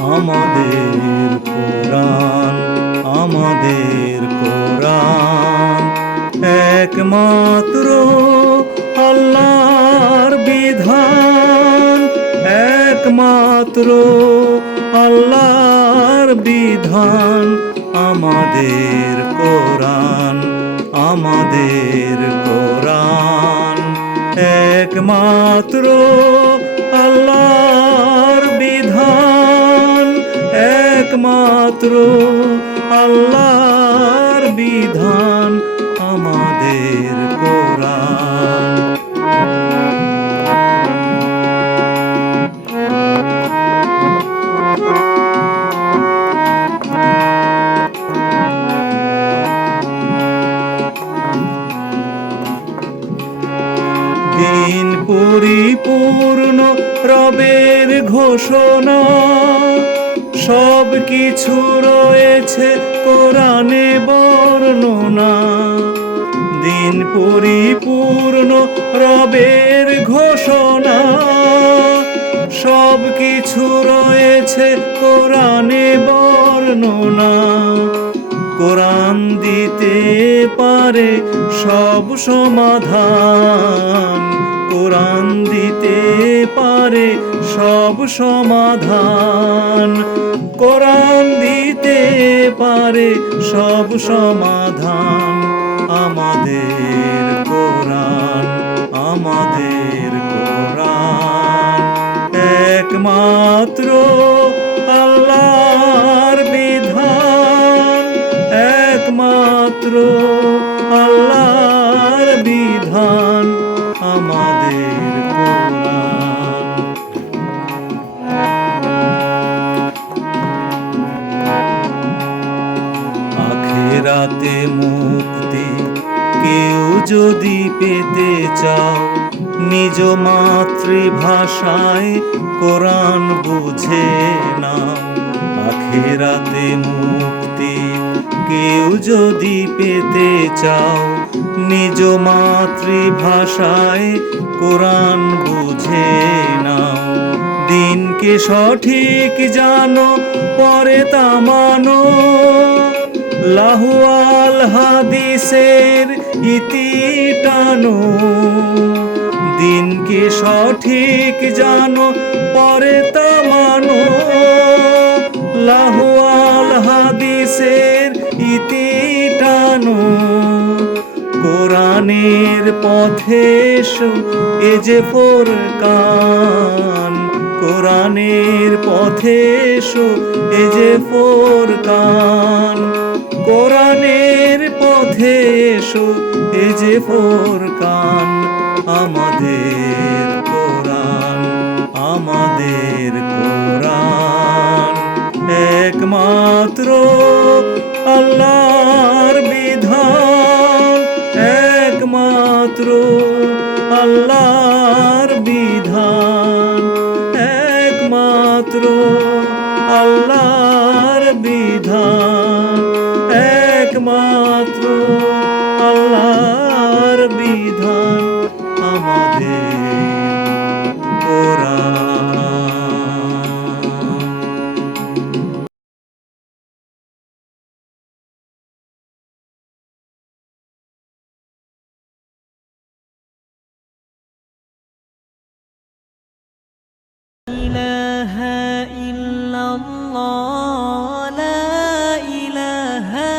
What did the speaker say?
আমাদের কোরআন, আমাদের কোরআন একমাত্র আল্লাহর বিধান, একমাত্র আল্লাহর বিধান। আমাদের কোরআন, আমাদের কোরআন একমাত্র আল্লাহর বিধান, একমাত্র আল্লাহর বিধান। আমাদের কোরআন। দিন পরিপূর্ণ রবের ঘোষণা, সব কিছু রয়েছে কোরআনে বর্ণনা। দিন পরিপূর্ণ রবের ঘোষণা, সব কিছু রয়েছে কোরআনে বর্ণনা। কোরআন দিতে পারে সব সমাধান, কোরআন দিতে পারে সব সমাধান, কোরআন দিতে পারে সব সমাধান। আমাদের কোরআন, আমাদের কোরআন একমাত্র আল্লাহর বিধান, একমাত্র আল্লাহর বিধান। আমাদের কোরআন। আখিরাতে মুক্তি কেউ যদি পেতে চাও, নিজ মাতৃভাষায় কোরআন বুঝে নাও। আখিরাতে মুক্তি কেউ যদি পেতে চাও, নিজ মাতৃভাষায় কোরআন বুঝে নাও। দিনকে সঠিক জানো, পরে তা মানো, লাহুয়াল হাদিসের ইতি টানো। দিনকে সঠিক জানো, পরে তা মানো, লাহুয়াল হাদিসের ইতি টানো। কোরআনের পথে এসো, এ যে ফুরকান, কোরআনের পথে এসো, এ যে ফুরকান। কোরআনের পথে এসো, এ যে ফুরকান। আমাদের কোরআন, আমাদের কোরআন একমাত্র আল্লাহর বিধান, একমাত্র আল্লাহর বিধান, একমাত্র আল্লাহর বিধান, একমাত্র আল্লাহর বিধান। আমাদের কোরআন। ইলাহা ইল্লাল্লাহ, লা ইলাহা